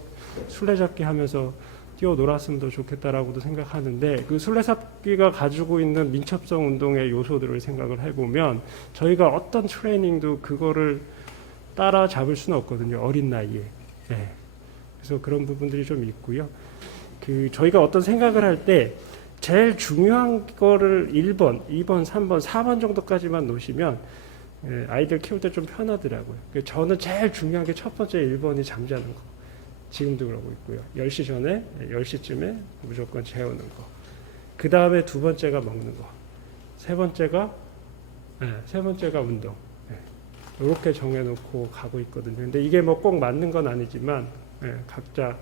술래잡기 하면서 뛰어놀았으면 더 좋겠다라고도 생각하는데, 그 술래잡기가 가지고 있는 민첩성 운동의 요소들을 생각을 해보면 저희가 어떤 트레이닝도 그거를 따라잡을 수는 없거든요. 어린 나이에. 그래서 그런 부분들이 좀 있고요. 저희가 어떤 생각을 할 때 제일 중요한 거를 1번, 2번, 3번, 4번 정도까지만 놓으시면 아이들 키울 때 좀 편하더라고요. 저는 제일 중요한 게 첫 번째 1번이 잠자는 거. 지금도 그러고 있고요. 10시 전에, 10시쯤에 무조건 재우는 거. 그 다음에 2번째가 먹는 거. 세 번째가 운동. 이렇게 정해놓고 가고 있거든요. 근데 이게 꼭 맞는 건 아니지만, 각자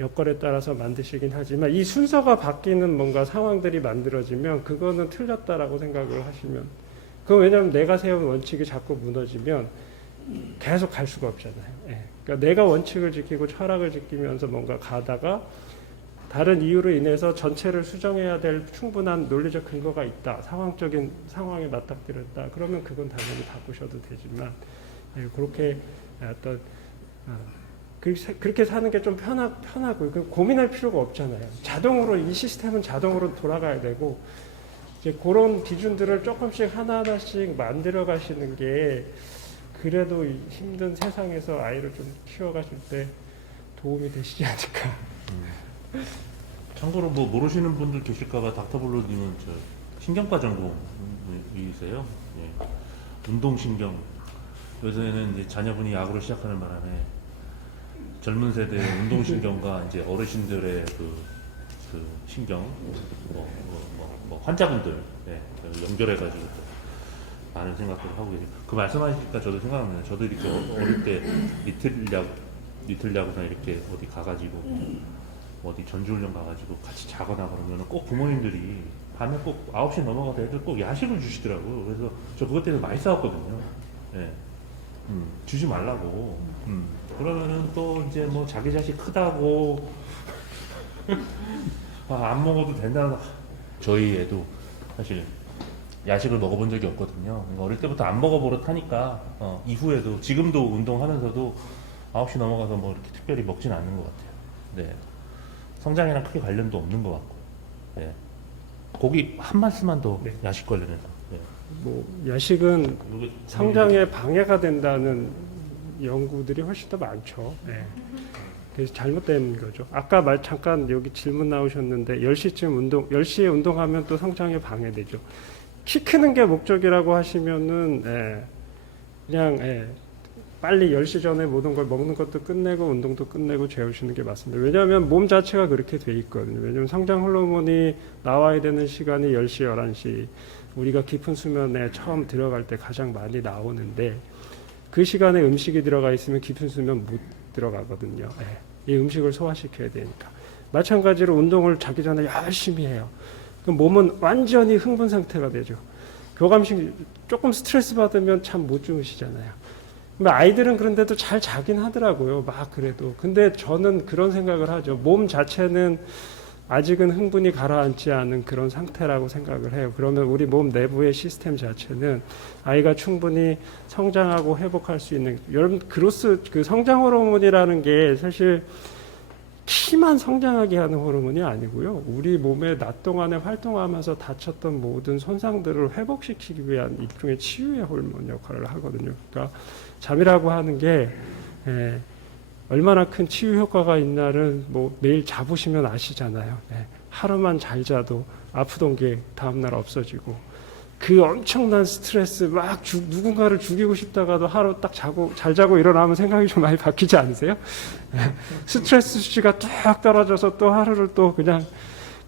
여건에 따라서 만드시긴 하지만, 이 순서가 바뀌는 뭔가 상황들이 만들어지면, 그거는 틀렸다라고 생각을 하시면, 왜냐면 내가 세운 원칙이 자꾸 무너지면 계속 갈 수가 없잖아요. 그러니까 내가 원칙을 지키고 철학을 지키면서 뭔가 가다가 다른 이유로 인해서 전체를 수정해야 될 충분한 논리적 근거가 있다. 상황적인 상황에 맞닥뜨렸다. 그러면 그건 당연히 바꾸셔도 되지만, 그렇게 어떤 그렇게 사는 게 좀 편하고 고민할 필요가 없잖아요. 자동으로 이 시스템은 자동으로 돌아가야 되고, 이제 그런 기준들을 조금씩 하나하나씩 만들어 가시는 게 그래도 이 힘든 세상에서 아이를 좀 키워가실 때 도움이 되시지 않을까. 참고로 모르시는 분들 계실까봐 닥터블루님은 신경과 전공이세요. 운동신경. 요새는 이제 자녀분이 야구를 시작하는 바람에 젊은 세대의 운동신경과 이제 어르신들의 그 신경, 환자분들 연결해가지고 많은 생각들을 하고 계세요. 그 말씀하시니까 저도 생각납니다. 저도 이렇게 어릴 때 리틀야구나 이렇게 어디 가가지고 어디 전주훈련 가가지고 같이 자거나 그러면 꼭 부모님들이 밤에 꼭 9시 넘어가서 애들 꼭 야식을 주시더라고요. 그래서 저 그것 때문에 많이 싸웠거든요. 주지 말라고. 그러면은 또 이제 자기 자식 크다고 안 먹어도 된다는. 저희 애도 사실 야식을 먹어본 적이 없거든요. 어릴 때부터 안 먹어버릇하니까 이후에도 지금도 운동하면서도 9시 넘어가서 이렇게 특별히 먹진 않는 것 같아요. 네. 성장이랑 크게 관련도 없는 것 같고. 네. 거기 한 말씀만 더 네. 야식 관련해서. 네. 뭐 야식은 요게 성장에 방해가 된다는 연구들이 훨씬 더 많죠. 네. 그래서 잘못된 거죠. 아까 잠깐 여기 질문 나오셨는데 10시에 운동하면 또 성장에 방해되죠. 키 크는 게 목적이라고 하시면은 그냥 빨리 10시 전에 모든 걸 먹는 것도 끝내고 운동도 끝내고 재우시는 게 맞습니다. 왜냐하면 몸 자체가 그렇게 돼 있거든요. 왜냐하면 성장 호르몬이 나와야 되는 시간이 10시, 11시. 우리가 깊은 수면에 처음 들어갈 때 가장 많이 나오는데 그 시간에 음식이 들어가 있으면 깊은 수면 못 들어가거든요. 이 음식을 소화시켜야 되니까. 마찬가지로 운동을 자기 전에 열심히 해요. 그럼 몸은 완전히 흥분 상태가 되죠. 교감식 조금 스트레스 받으면 참 못 주무시잖아요. 아이들은 그런데도 잘 자긴 하더라고요. 막 그래도. 근데 저는 그런 생각을 하죠. 몸 자체는 아직은 흥분이 가라앉지 않은 그런 상태라고 생각을 해요. 그러면 우리 몸 내부의 시스템 자체는 아이가 충분히 성장하고 회복할 수 있는, 여러분 그 성장 호르몬이라는 게 사실 키만 성장하게 하는 호르몬이 아니고요. 우리 몸에 낮 동안에 활동하면서 다쳤던 모든 손상들을 회복시키기 위한 일종의 치유의 호르몬 역할을 하거든요. 그러니까 잠이라고 하는 게 얼마나 큰 치유 효과가 있나를 뭐 매일 자보시면 아시잖아요. 하루만 잘 자도 아프던 게 다음날 없어지고 그 엄청난 스트레스 막 누군가를 죽이고 싶다가도 하루 딱 잘 자고 일어나면 생각이 좀 많이 바뀌지 않으세요? 스트레스 수치가 쫙 떨어져서 또 하루를 또 그냥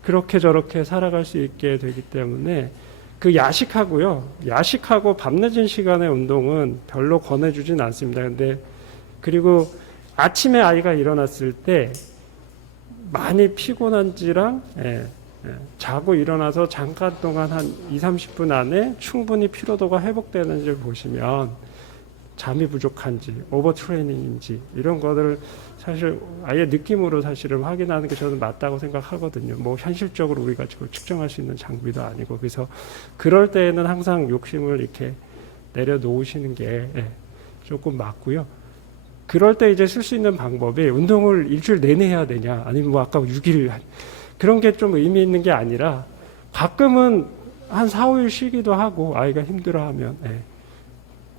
그렇게 저렇게 살아갈 수 있게 되기 때문에 그 야식하고 밤늦은 시간의 운동은 별로 권해주진 않습니다. 근데 그리고 아침에 아이가 일어났을 때 많이 피곤한지랑 자고 일어나서 잠깐 동안 한 20-30분 안에 충분히 피로도가 회복되는지를 보시면 잠이 부족한지 오버트레이닝인지 이런 것들을 사실 아예 느낌으로 사실은 확인하는 게 저는 맞다고 생각하거든요. 뭐 현실적으로 우리가 지금 측정할 수 있는 장비도 아니고 그래서 그럴 때에는 항상 욕심을 이렇게 내려놓으시는 게 조금 맞고요. 그럴 때 이제 쓸 수 있는 방법이 운동을 일주일 내내 해야 되냐 아니면 뭐 아까 6일 그런 게 좀 의미 있는 게 아니라 가끔은 한 4-5일 쉬기도 하고 아이가 힘들어하면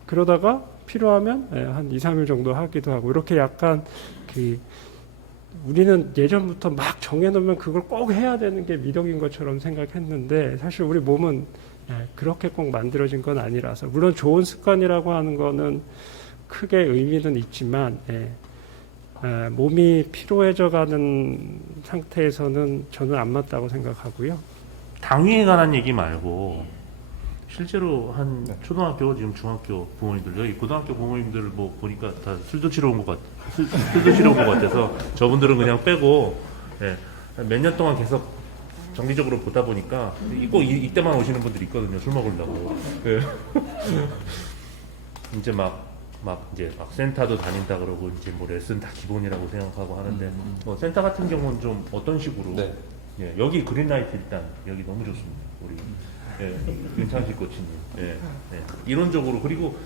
그러다가 필요하면 한 2-3일 정도 하기도 하고 이렇게 약간 우리는 예전부터 막 정해놓으면 그걸 꼭 해야 되는 게 미덕인 것처럼 생각했는데 사실 우리 몸은 그렇게 꼭 만들어진 건 아니라서 물론 좋은 습관이라고 하는 거는 크게 의미는 있지만 몸이 피로해져 가는 상태에서는 저는 안 맞다고 생각하고요. 당위에 관한 얘기 말고 실제로 한 초등학교 지금 중학교 부모님들 여기 고등학교 부모님들 뭐 보니까 다 술 드시러 온 것 같아서 저분들은 그냥 빼고 몇 년 동안 계속 정기적으로 보다 보니까 꼭 이때만 오시는 분들이 있거든요. 술 먹으려고. 이제 막 센터도 다닌다 그러고 이제 뭐 레슨 다 기본이라고 생각하고 하는데 뭐 센터 같은 경우는 좀 어떤 식으로 여기 그린라이트 일단 여기 너무 좋습니다. 우리 윤창식 코치님 이론적으로 그리고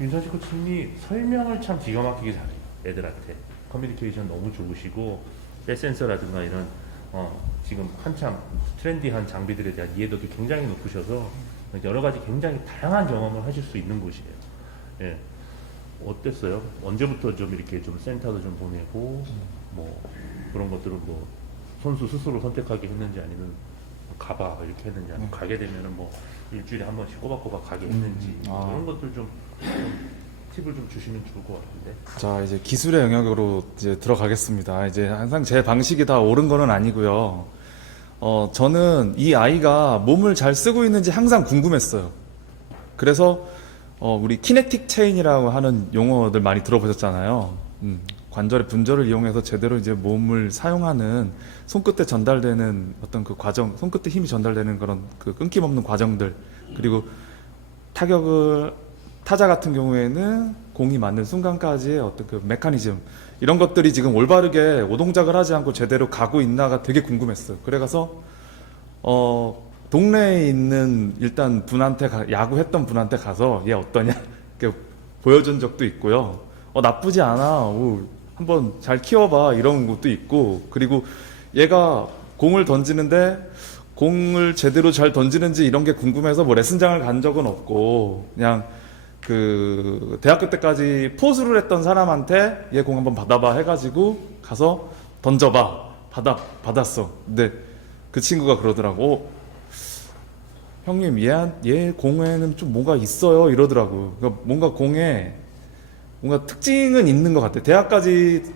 윤창식 코치님이 설명을 참 기가 막히게 잘해요. 애들한테 커뮤니케이션 너무 좋으시고 뱃센서라든가 이런 지금 한참 트렌디한 장비들에 대한 이해도도 굉장히 높으셔서 여러 가지 굉장히 다양한 경험을 하실 수 있는 곳이에요. 어땠어요? 언제부터 좀 이렇게 좀 센터도 좀 보내고 뭐 그런 것들은 뭐 선수 스스로 선택하게 했는지 아니면 가봐 이렇게 했는지 아니면 가게 되면은 뭐 일주일에 한 번씩 꼬박꼬박 가게 했는지 그런 것들 좀 팁을 좀 주시면 좋을 것 같은데. 자, 이제 기술의 영역으로 이제 들어가겠습니다. 이제 항상 제 방식이 다 옳은 거는 아니고요. 저는 이 아이가 몸을 잘 쓰고 있는지 항상 궁금했어요. 그래서 우리 키네틱 체인이라고 하는 용어들 많이 들어보셨잖아요. 관절의 분절을 이용해서 제대로 이제 몸을 사용하는 손끝에 전달되는 어떤 그 과정, 손끝에 힘이 전달되는 그런 그 끊김없는 과정들, 그리고 타자 같은 경우에는 공이 맞는 순간까지의 어떤 그 메커니즘, 이런 것들이 지금 올바르게 오동작을 하지 않고 제대로 가고 있나가 되게 궁금했어요. 그래서 동네에 있는 일단 분한테 야구했던 분한테 가서 얘 어떠냐 이렇게 보여준 적도 있고요. 나쁘지 않아. 한번 잘 키워봐 이런 것도 있고, 그리고 얘가 공을 던지는데 공을 제대로 잘 던지는지 이런 게 궁금해서 뭐 레슨장을 간 적은 없고 그냥 그 대학교 때까지 포수를 했던 사람한테 얘 공 한번 받아봐 해가지고 가서 던져봐 받았어. 근데 그 친구가 그러더라고. 형님 얘 공에는 좀 뭔가 있어요 이러더라고. 그러니까 뭔가 공에 뭔가 특징은 있는 것 같아. 대학까지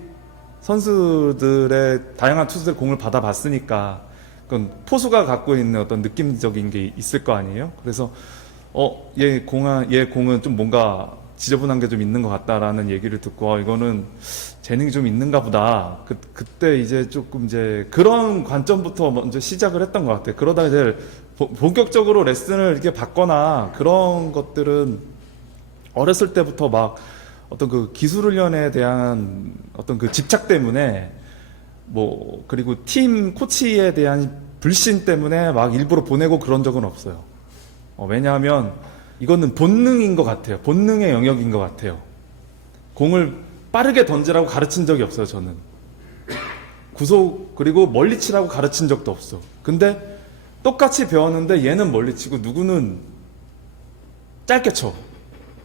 선수들의 다양한 투수들의 공을 받아봤으니까 그건 포수가 갖고 있는 어떤 느낌적인 게 있을 거 아니에요. 그래서 얘 공은 좀 뭔가 지저분한 게 좀 있는 것 같다라는 얘기를 듣고 이거는 재능이 좀 있는가 보다. 그때 이제 조금 이제 그런 관점부터 먼저 시작을 했던 것 같아요. 그러다 이제 본격적으로 레슨을 이렇게 받거나 그런 것들은 어렸을 때부터 막 어떤 그 기술 훈련에 대한 어떤 그 집착 때문에 뭐 그리고 팀 코치에 대한 불신 때문에 막 일부러 보내고 그런 적은 없어요. 왜냐하면 이거는 본능인 것 같아요. 본능의 영역인 것 같아요. 공을 빠르게 던지라고 가르친 적이 없어요. 저는 구속 그리고 멀리 치라고 가르친 적도 없어. 근데 똑같이 배웠는데 얘는 멀리 치고 누구는 짧게 쳐.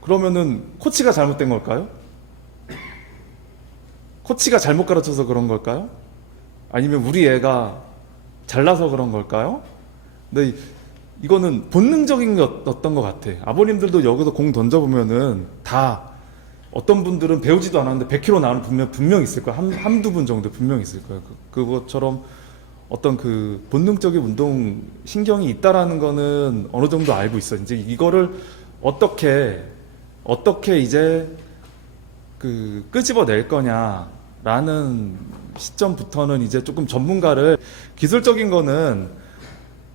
그러면은 코치가 잘못된 걸까요? 코치가 잘못 가르쳐서 그런 걸까요? 아니면 우리 애가 잘나서 그런 걸까요? 근데 이거는 본능적인 어떤 것 같아. 아버님들도 여기서 공 던져보면은 다 어떤 분들은 배우지도 않았는데 100km 나오는 분명 있을 거야. 한두 분 정도 분명 있을 거예요. 그것처럼 어떤 그 본능적인 운동 신경이 있다라는 거는 어느 정도 알고 있어. 이제 이거를 어떻게 이제 그 끄집어낼 거냐라는 시점부터는 이제 조금 전문가를 기술적인 거는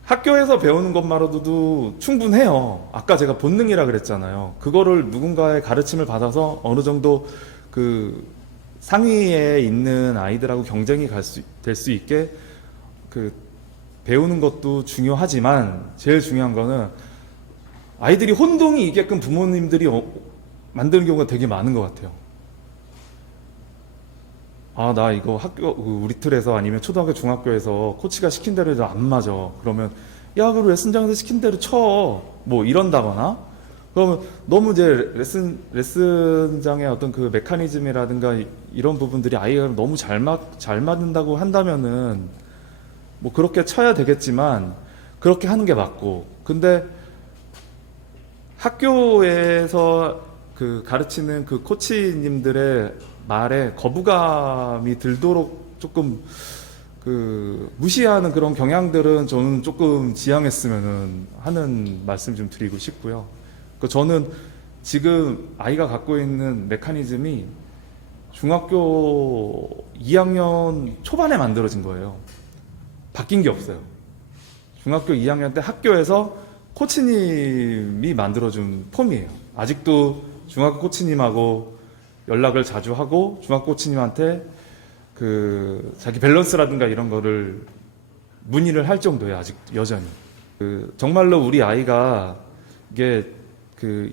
학교에서 배우는 것만으로도 충분해요. 아까 제가 본능이라 그랬잖아요. 그거를 누군가의 가르침을 받아서 어느 정도 그 상위에 있는 아이들하고 경쟁이 될 수 있게 그 배우는 것도 중요하지만 제일 중요한 거는 아이들이 혼동이 있게끔 부모님들이 만드는 경우가 되게 많은 것 같아요. 나 이거 우리 틀에서 아니면 초등학교, 중학교에서 코치가 시킨 대로 해도 안 맞아. 그러면, 야, 그 레슨장에서 시킨 대로 쳐. 뭐 이런다거나. 그러면 너무 이제 레슨장의 어떤 그 메커니즘이라든가 이런 부분들이 아이가 너무 잘 맞는다고 한다면은 뭐 그렇게 쳐야 되겠지만 그렇게 하는 게 맞고. 근데 학교에서 그 가르치는 그 코치님들의 말에 거부감이 들도록 조금 그 무시하는 그런 경향들은 저는 조금 지양했으면 하는 말씀 좀 드리고 싶고요. 저는 지금 아이가 갖고 있는 메커니즘이 중학교 2학년 초반에 만들어진 거예요. 바뀐 게 없어요. 중학교 2학년 때 학교에서 코치님이 만들어준 폼이에요. 아직도 중학교 코치님하고 연락을 자주 하고 중학교 코치님한테 그 자기 밸런스라든가 이런 거를 문의를 할 정도예요. 아직 여전히. 정말로 우리 아이가 이게 그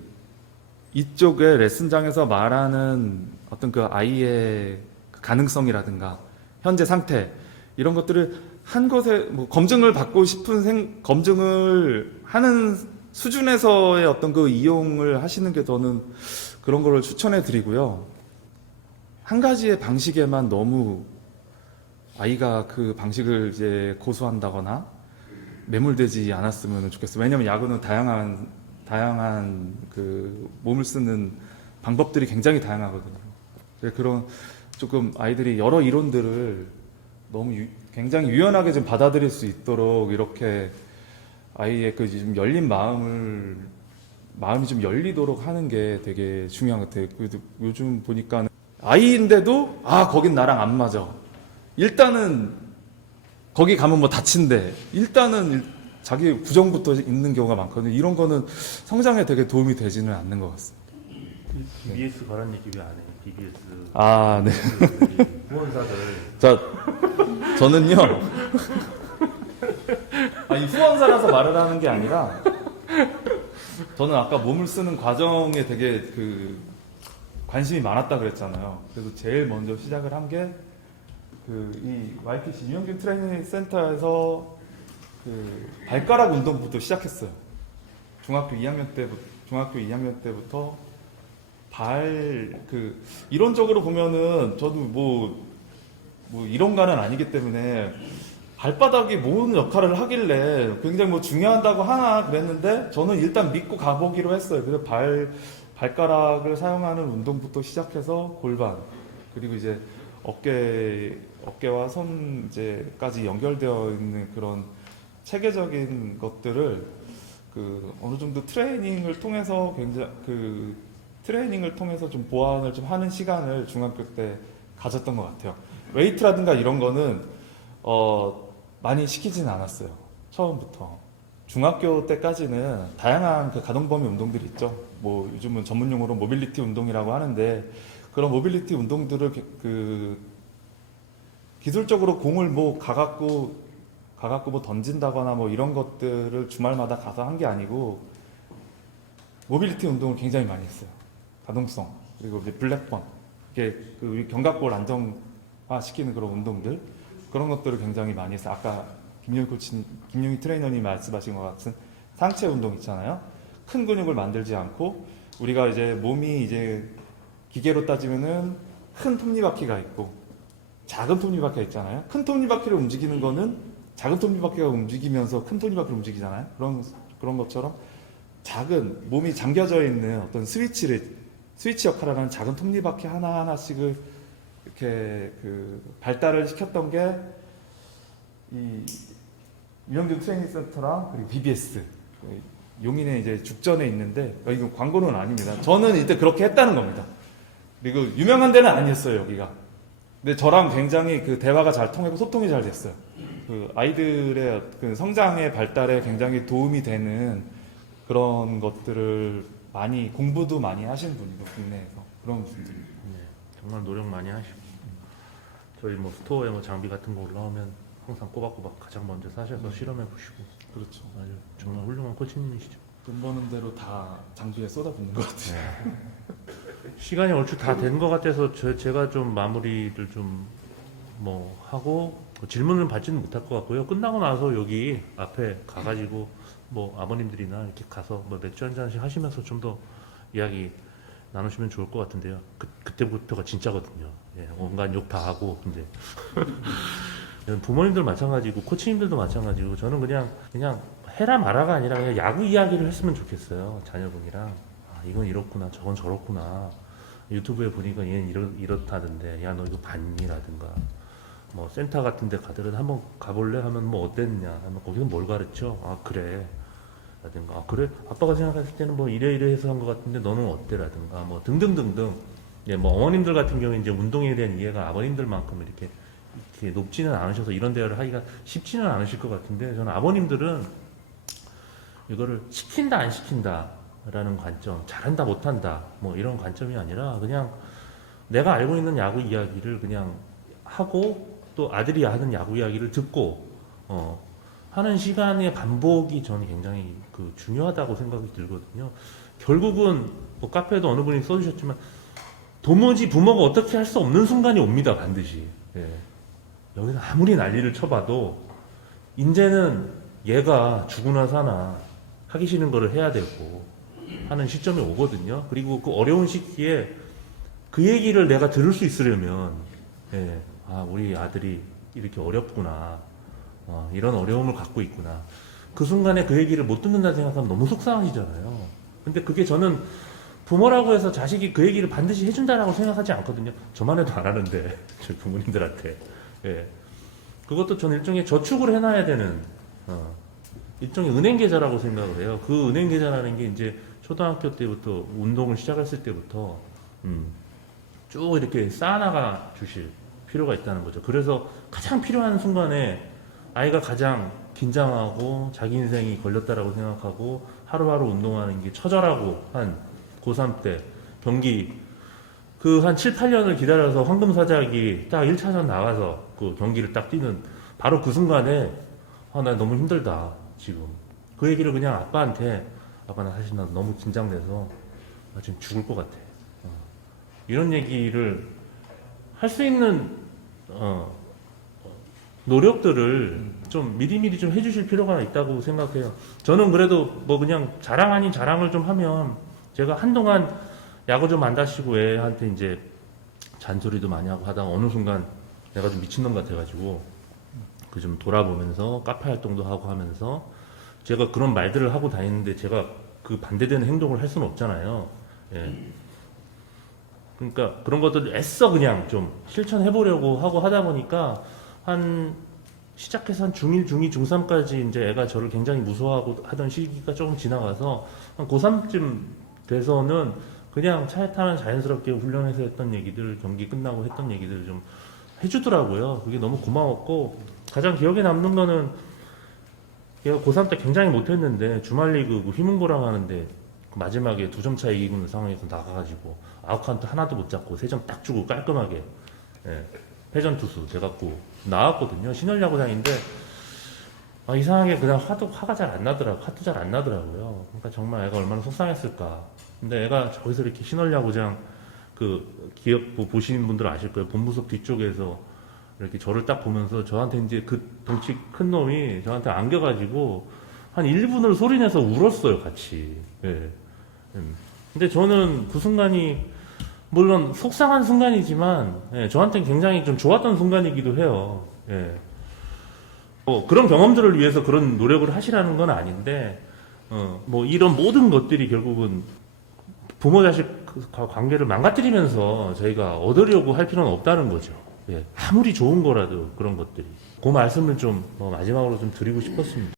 이쪽에 레슨장에서 말하는 어떤 그 아이의 가능성이라든가 현재 상태 이런 것들을 한 것에 뭐 검증을 받고 싶은 검증을 하는 수준에서의 어떤 그 이용을 하시는 게 저는 그런 거를 추천해 드리고요. 한 가지의 방식에만 너무 아이가 그 방식을 이제 고수한다거나 매몰되지 않았으면 좋겠어요. 왜냐하면 야구는 다양한 그 몸을 쓰는 방법들이 굉장히 다양하거든요. 그런 조금 아이들이 여러 이론들을 너무 굉장히 유연하게 좀 받아들일 수 있도록 이렇게 아이의 그 좀 열린 마음이 좀 열리도록 하는 게 되게 중요한 것 같아요. 그래도 요즘 보니까 아이인데도 거긴 나랑 안 맞아. 일단은 거기 가면 뭐 다친대. 일단은 자기 부정부터 있는 경우가 많거든요. 이런 거는 성장에 되게 도움이 되지는 않는 것 같습니다. BBS 관한 얘기 왜 안 해? BBS. 네. 후원사들. 저는요. 아니 후원사라서 말을 하는 게 아니라 저는 아까 몸을 쓰는 과정에 되게 그 관심이 많았다 그랬잖아요. 그래서 제일 먼저 시작을 한 게 이 YPC 유영균 트레이닝 센터에서 그 발가락 운동부터 시작했어요. 중학교 2학년 때부터 이론적으로 보면은 저도 뭐 이론가는 아니기 때문에 발바닥이 뭔 역할을 하길래 굉장히 뭐 중요하다고 하나 그랬는데 저는 일단 믿고 가보기로 했어요. 그래서 발가락을 사용하는 운동부터 시작해서 골반 그리고 이제 어깨와 손 이제까지 연결되어 있는 그런 체계적인 것들을 그 어느 정도 트레이닝을 통해서 좀 보완을 좀 하는 시간을 중학교 때 가졌던 것 같아요. 웨이트라든가 이런 거는 많이 시키진 않았어요. 처음부터. 중학교 때까지는 다양한 그 가동 범위 운동들이 있죠. 뭐 요즘은 전문용어로 모빌리티 운동이라고 하는데 그런 모빌리티 운동들을 기술적으로 공을 뭐 가갖고 뭐 던진다거나 뭐 이런 것들을 주말마다 가서 한 게 아니고 모빌리티 운동을 굉장히 많이 했어요. 가동성 그리고 이제 블랙번 이게 그 우리 견갑골 안정화 시키는 그런 운동들 그런 것들을 굉장히 많이 했어요. 아까 김용희 트레이너님 말씀하신 것 같은 상체 운동 있잖아요. 큰 근육을 만들지 않고 우리가 이제 몸이 이제 기계로 따지면은 큰 톱니바퀴가 있고 작은 톱니바퀴가 있잖아요. 큰 톱니바퀴를 움직이는 거는 작은 톱니바퀴가 움직이면서 큰 톱니바퀴를 움직이잖아요. 그런 것처럼 작은 몸이 잠겨져 있는 어떤 스위치 역할을 하는 작은 톱니바퀴 하나하나씩을 이렇게 그 발달을 시켰던 게 이 유영준 트레이닝 센터랑 그리고 BBS 용인에 이제 죽전에 있는데 이거 광고는 아닙니다. 저는 이때 그렇게 했다는 겁니다. 그리고 유명한 데는 아니었어요 여기가. 근데 저랑 굉장히 그 대화가 잘 통하고 소통이 잘 됐어요. 그 아이들의 그 성장의 발달에 굉장히 도움이 되는 그런 것들을 많이 공부도 많이 하시는 분이고 국내에서 그런 분들이. 네, 정말 노력 많이 하시고 저희 뭐 스토어에 뭐 장비 같은 거 올라오면 항상 꼬박꼬박 가장 먼저 사셔서 실험해 보시고 그렇죠. 아주 정말 훌륭한 코치님이시죠. 돈 버는 대로 다 장비에 쏟아붓는 것 같아요. 시간이 얼추 다 된 것 같아서 제가 좀 마무리를 좀 뭐 하고 질문을 받지는 못할 것 같고요. 끝나고 나서 여기 앞에 가가지고 뭐 아버님들이나 이렇게 가서 뭐 맥주 한 잔씩 하시면서 좀 더 이야기 나누시면 좋을 것 같은데요. 그때부터가 진짜거든요. 예, 온갖 욕 다 하고 근데 부모님들 마찬가지고 코치님들도 마찬가지고 저는 그냥 해라 마라가 아니라 그냥 야구 이야기를 했으면 좋겠어요. 자녀분이랑 이건 이렇구나 저건 저렇구나 유튜브에 보니까 얘는 이렇다던데 야 너 이거 봤니라든가 뭐 센터 같은 데 가더라도 한번 가볼래 하면 뭐 어땠냐 하면 거기서 뭘 가르쳐 그래 라든가 그래 아빠가 생각했을 때는 뭐 이래 해서 한 것 같은데 너는 어때 라든가 뭐 등등등등 예, 뭐 어머님들 같은 경우에 이제 운동에 대한 이해가 아버님들만큼 이렇게 높지는 않으셔서 이런 대화를 하기가 쉽지는 않으실 것 같은데 저는 아버님들은 이거를 시킨다 안 시킨다 라는 관점 잘한다 못한다 뭐 이런 관점이 아니라 그냥 내가 알고 있는 야구 이야기를 그냥 하고 또 아들이 하는 야구 이야기를 듣고 하는 시간의 반복이 저는 굉장히 그 중요하다고 생각이 들거든요. 결국은 뭐 카페에도 어느 분이 써주셨지만 도무지 부모가 어떻게 할 수 없는 순간이 옵니다. 반드시. 예. 여기서 아무리 난리를 쳐봐도 이제는 얘가 죽으나 사나 하기 싫은 거를 해야 되고 하는 시점이 오거든요. 그리고 그 어려운 시기에 그 얘기를 내가 들을 수 있으려면 예. 우리 아들이 이렇게 어렵구나. 이런 어려움을 갖고 있구나. 그 순간에 그 얘기를 못 듣는다 생각하면 너무 속상하시잖아요. 근데 그게 저는 부모라고 해서 자식이 그 얘기를 반드시 해준다라고 생각하지 않거든요. 저만 해도 안 하는데, 저희 부모님들한테. 예. 그것도 저는 일종의 저축을 해놔야 되는, 일종의 은행 계좌라고 생각을 해요. 그 은행 계좌라는 게 이제 초등학교 때부터 운동을 시작했을 때부터, 쭉 이렇게 쌓아나가 주실 필요가 있다는 거죠. 그래서 가장 필요한 순간에 아이가 가장 긴장하고 자기 인생이 걸렸다라고 생각하고 하루하루 운동하는 게 처절하고 한 고3 때 경기 그 한 7, 8년을 기다려서 황금사자기 딱 1차전 나가서 그 경기를 딱 뛰는 바로 그 순간에 나 너무 힘들다 지금 그 얘기를 그냥 아빠한테 아빠 나 사실 나 너무 긴장돼서 나 지금 죽을 것 같아 이런 얘기를 할 수 있는 노력들을 좀 미리미리 좀 해주실 필요가 있다고 생각해요. 저는 그래도 뭐 그냥 자랑 아닌 자랑을 좀 하면 제가 한동안 야구 좀 안 다시고 애한테 이제 잔소리도 많이 하고 하다가 어느 순간 내가 좀 미친놈 같아가지고 그 좀 돌아보면서 카페 활동도 하고 하면서 제가 그런 말들을 하고 다니는데 제가 그 반대되는 행동을 할 수는 없잖아요. 예. 그러니까 그런 것들 애써 그냥 좀 실천해 보려고 하고 하다 보니까 한 시작해서 한 중1, 중2, 중3까지 이제 애가 저를 굉장히 무서워하고 하던 시기가 조금 지나가서 한 고3쯤 돼서는 그냥 차에 타면 자연스럽게 훈련해서 했던 얘기들, 경기 끝나고 했던 얘기들을 좀 해주더라고요. 그게 너무 고마웠고 가장 기억에 남는 거는 걔가 고3 때 굉장히 못했는데 주말리그 휘문고랑 하는데 그 마지막에 2점 차 이기고 있는 상황에서 나가가지고 아웃카운트 하나도 못 잡고 3점 딱 주고 깔끔하게 예, 패전 투수 돼갖고 나왔거든요. 신혈야구장인데 이상하게 그냥 화가 잘 안 나더라고. 화도 잘 안 나더라고요. 그러니까 정말 애가 얼마나 속상했을까. 근데 애가 저기서 이렇게 신혈야구장 그 기업 보시는 분들 아실 거예요. 본부석 뒤쪽에서 이렇게 저를 딱 보면서 저한테 이제 그 덩치 큰 놈이 저한테 안겨가지고 한 1분을 소리내서 울었어요, 같이. 예. 근데 저는 그 순간이 물론 속상한 순간이지만 예, 저한테는 굉장히 좀 좋았던 순간이기도 해요. 예. 그런 경험들을 위해서 그런 노력을 하시라는 건 아닌데 뭐 이런 모든 것들이 결국은 부모 자식 관계를 망가뜨리면서 저희가 얻으려고 할 필요는 없다는 거죠. 예. 아무리 좋은 거라도 그런 것들이. 그 말씀을 좀 마지막으로 좀 드리고 싶었습니다.